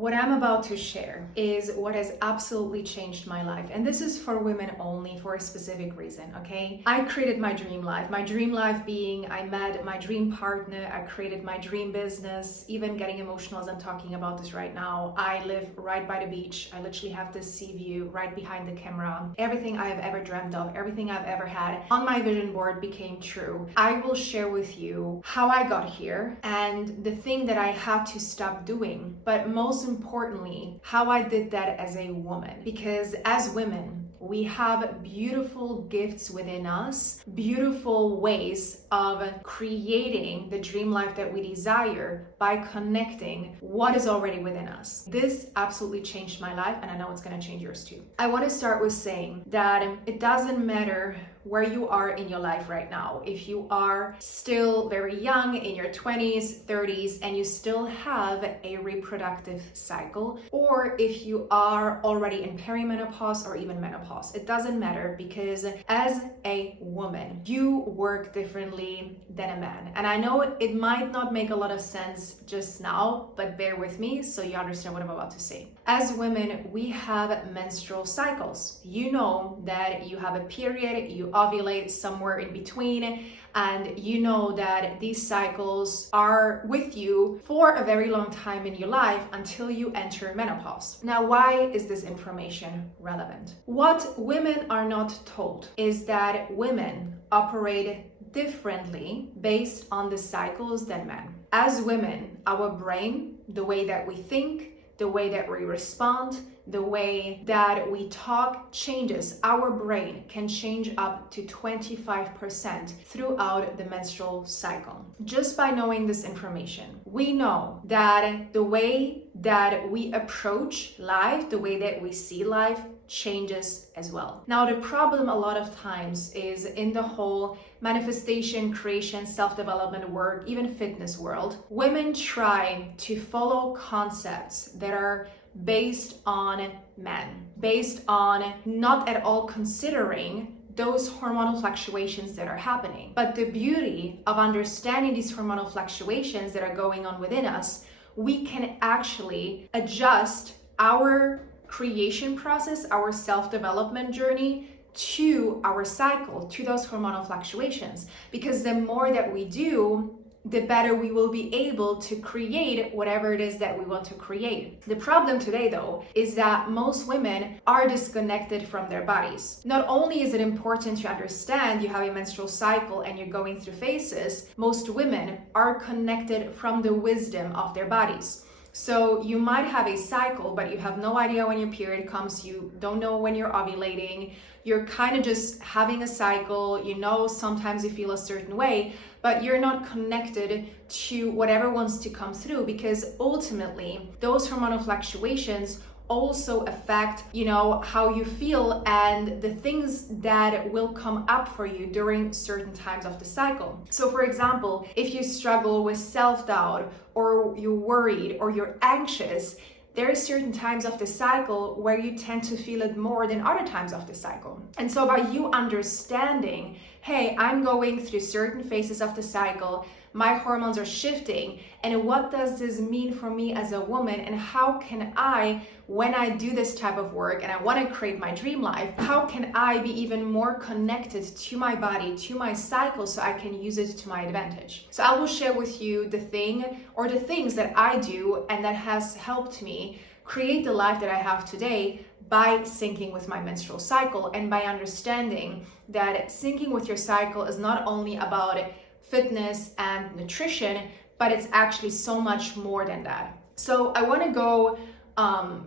What I'm about to share is what has absolutely changed my life. And this is for women only for a specific reason, okay? I created my dream life. My dream life being I met my dream partner, I created my dream business, even getting emotional as I'm talking about this right now. I live right by the beach. I literally have this sea view right behind the camera. Everything I have ever dreamt of, everything I've ever had on my vision board became true. I will share with you how I got here and the thing that I had to stop doing, but most importantly, how I did that as a woman. Because as women, we have beautiful gifts within us, beautiful ways of creating the dream life that we desire by connecting what is already within us. This absolutely changed my life, and I know it's going to change yours too. I want to start with saying that it doesn't matter where you are in your life right now. If you are still very young in your 20s, 30s, and you still have a reproductive cycle, or if you are already in perimenopause or even menopause, it doesn't matter, because as a woman, you work differently than a man. And I know it might not make a lot of sense just now, but bear with me so you understand what I'm about to say. As women, we have menstrual cycles. You know that you have a period, you ovulate somewhere in between, and you know that these cycles are with you for a very long time in your life until you enter menopause. Now, why is this information relevant? What women are not told is that women operate differently based on the cycles than men. As women, our brain, the way that we think, the way that we respond, the way that we talk changes. Our brain can change up to 25% throughout the menstrual cycle. Just by knowing this information, we know that the way that we approach life, the way that we see life, changes as well. Now, the problem a lot of times is in the whole manifestation, creation, self-development work, even fitness world, women try to follow concepts that are based on men, based on not at all considering those hormonal fluctuations that are happening. But the beauty of understanding these hormonal fluctuations that are going on within us, we can actually adjust our creation process, our self-development journey to our cycle, to those hormonal fluctuations. Because the more that we do, the better we will be able to create whatever it is that we want to create. The problem today, though, is that most women are disconnected from their bodies. Not only is it important to understand you have a menstrual cycle and you're going through phases, most women are connected from the wisdom of their bodies. So you might have a cycle, but you have no idea when your period comes. You don't know when you're ovulating. You're kind of just having a cycle. You know, sometimes you feel a certain way, but you're not connected to whatever wants to come through, because ultimately those hormonal fluctuations also affect, how you feel and the things that will come up for you during certain times of the cycle. So for example, if you struggle with self-doubt, or you're worried, or you're anxious, there are certain times of the cycle where you tend to feel it more than other times of the cycle. And so by you understanding, hey, I'm going through certain phases of the cycle, my hormones are shifting, and what does this mean for me as a woman, and how can I, when I do this type of work and I want to create my dream life, how can I be even more connected to my body, to my cycle, so I can use it to my advantage? So I will share with you the thing or the things that I do and that has helped me create the life that I have today by syncing with my menstrual cycle, and by understanding that syncing with your cycle is not only about fitness and nutrition, but it's actually so much more than that. So I want to go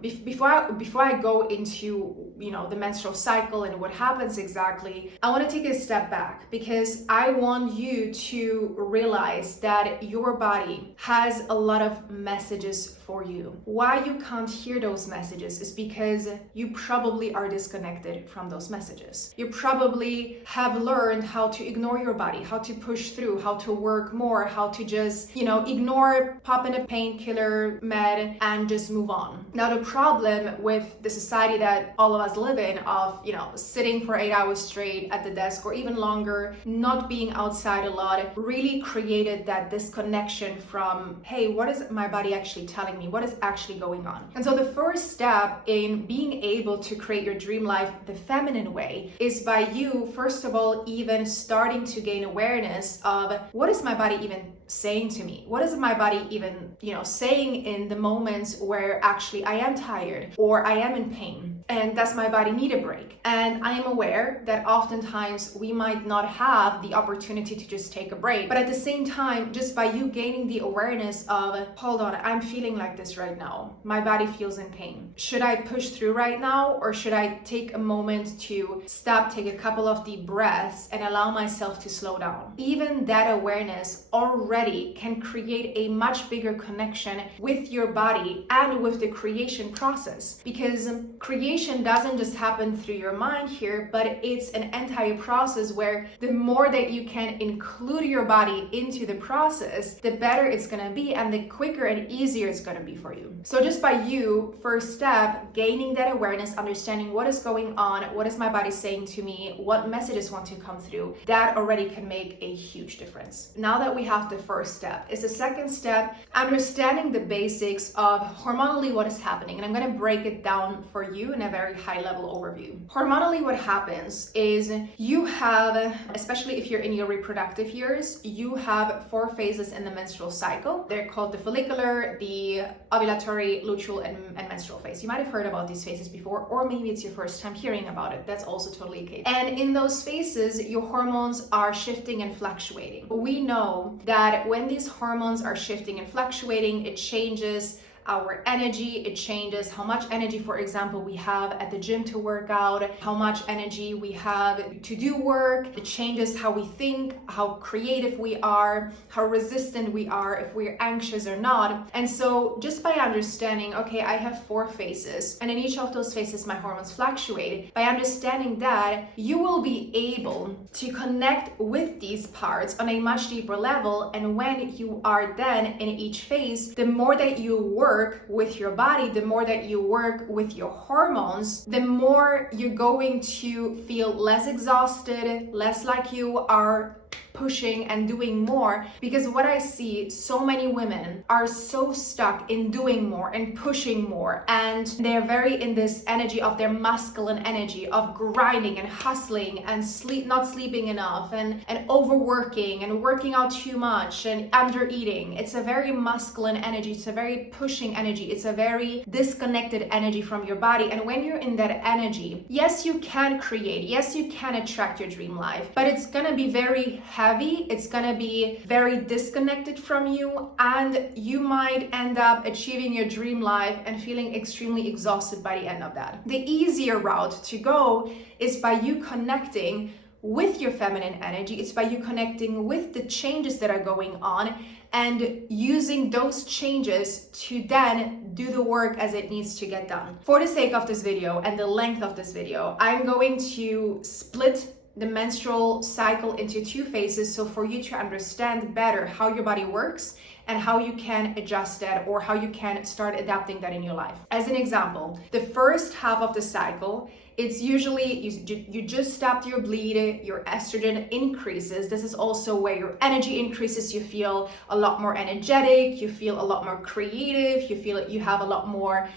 before I go into the menstrual cycle and what happens exactly, I want to take a step back, because I want you to realize that your body has a lot of messages for you. Why you can't hear those messages is because you probably are disconnected from those messages. You probably have learned how to ignore your body, how to push through, how to work more, how to just ignore, pop in a painkiller med and just move on. down. Now, the problem with the society that all of us live in of, sitting for 8 hours straight at the desk or even longer, not being outside a lot, really created that disconnection from, hey, what is my body actually telling me? What is actually going on? And so the first step in being able to create your dream life the feminine way is by you, first of all, even starting to gain awareness of what is my body even saying to me? What is my body even, saying in the moments where actually I am tired or I am in pain? And does my body need a break? And I am aware that oftentimes we might not have the opportunity to just take a break. But at the same time, just by you gaining the awareness of, hold on, I'm feeling like this right now. My body feels in pain. Should I push through right now, or should I take a moment to stop, take a couple of deep breaths and allow myself to slow down? Even that awareness already can create a much bigger connection with your body and with the creation process, because creation doesn't just happen through your mind here, but it's an entire process where the more that you can include your body into the process, the better it's going to be and the quicker and easier it's going to be for you. So just by you, first step, gaining that awareness, understanding what is going on, what is my body saying to me, what messages want to come through, that already can make a huge difference. Now that we have the first step, is the second step understanding the basics of hormonally what is happening. And I'm going to break it down for you in a very high level overview. Hormonally, what happens is you have, especially if you're in your reproductive years, you have 4 phases in the menstrual cycle. They're called the follicular, the ovulatory, luteal, and menstrual phase. You might have heard about these phases before, or maybe it's your first time hearing about it. That's also totally okay. And in those phases, your hormones are shifting and fluctuating. We know that when these hormones are shifting and fluctuating, it changes our energy, it changes how much energy, for example, we have at the gym to work out, how much energy we have to do work. It changes how we think, how creative we are, how resistant we are, if we're anxious or not. And so just by understanding, okay, I have 4 phases, and in each of those phases my hormones fluctuate, by understanding that, you will be able to connect with these parts on a much deeper level. And when you are then in each phase, the more that you work with your body, the more that you work with your hormones, the more you're going to feel less exhausted, less like you are pushing and doing more. Because what I see, so many women are so stuck in doing more and pushing more, and they're very in this energy of their masculine energy of grinding and hustling and not sleeping enough and overworking and working out too much and under eating. It's a very masculine energy, it's a very pushing energy, it's a very disconnected energy from your body. And when you're in that energy, yes, you can create, yes, you can attract your dream life, but it's gonna be very heavy, it's gonna be very disconnected from you, and you might end up achieving your dream life and feeling extremely exhausted by the end of that. The easier route to go is by you connecting with your feminine energy. It's by you connecting with the changes that are going on and using those changes to then do the work as it needs to get done. For the sake of this video and the length of this video, I'm going to split the menstrual cycle into 2 phases, so for you to understand better how your body works and how you can adjust that, or how you can start adapting that in your life. As an example, the first half of the cycle, it's usually you just stopped your bleed, your estrogen increases. This is also where your energy increases. You feel a lot more energetic, you feel a lot more creative, you feel like you have a lot more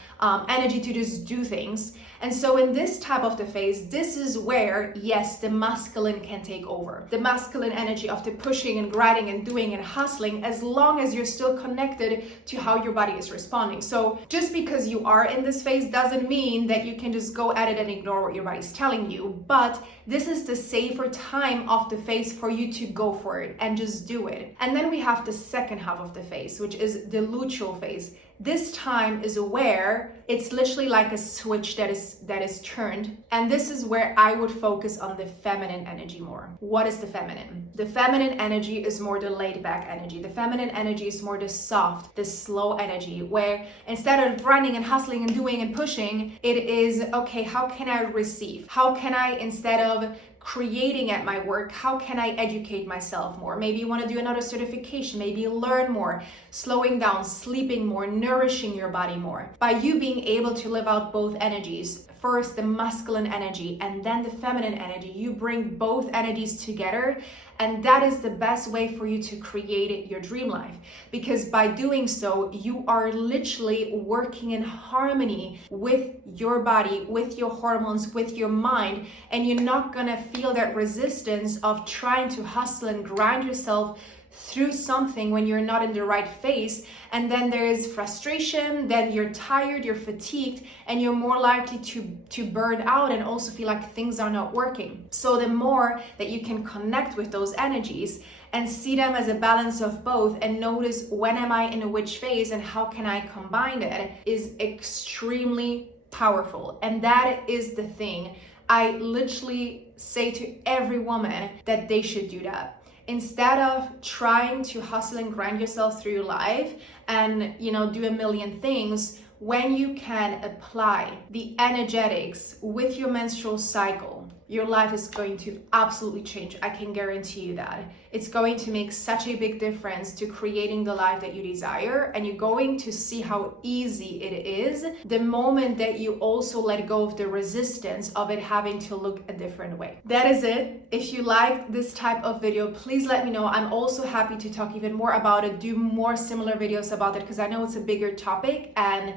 energy to just do things. And so in this type of the phase, this is where, yes, the masculine can take over. The masculine energy of the pushing and grinding and doing and hustling, as long as you're still connected to how your body is responding. So just because you are in this phase doesn't mean that you can just go at it and ignore what your body's telling you. But this is the safer time of the phase for you to go for it and just do it. And then we have the second half of the phase, which is the luteal phase. This time is where it's literally like a switch that is turned, and this is where I would focus on the feminine energy more. What is the feminine? The feminine energy is more the laid back energy. The feminine energy is more the soft, the slow energy, where instead of running and hustling and doing and pushing, it is, okay, how can I receive? How can I, instead of creating at my work? How can I educate myself more? Maybe you want to do another certification, maybe learn more, slowing down, sleeping more, nourishing your body more. By you being able to live out both energies, first the masculine energy and then the feminine energy, you bring both energies together, and that is the best way for you to create your dream life. Because by doing so, you are literally working in harmony with your body, with your hormones, with your mind, and you're not gonna feel that resistance of trying to hustle and grind yourself through something when you're not in the right phase. And then there is frustration, then you're tired, you're fatigued, and you're more likely to burn out and also feel like things are not working. So the more that you can connect with those energies and see them as a balance of both and notice when am I in which phase and how can I combine it is extremely powerful. And that is the thing I literally say to every woman that they should do that. Instead of trying to hustle and grind yourself through your life and, do a million things, when you can apply the energetics with your menstrual cycle, your life is going to absolutely change. I can guarantee you that. It's going to make such a big difference to creating the life that you desire, and you're going to see how easy it is the moment that you also let go of the resistance of it having to look a different way. That is it. If you liked this type of video, please let me know. I'm also happy to talk even more about it, do more similar videos about it, because I know it's a bigger topic and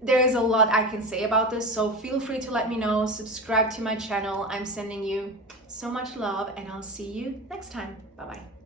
there is a lot I can say about this, so feel free to let me know. Subscribe to my channel. I'm sending you so much love, and I'll see you next time. Bye-bye.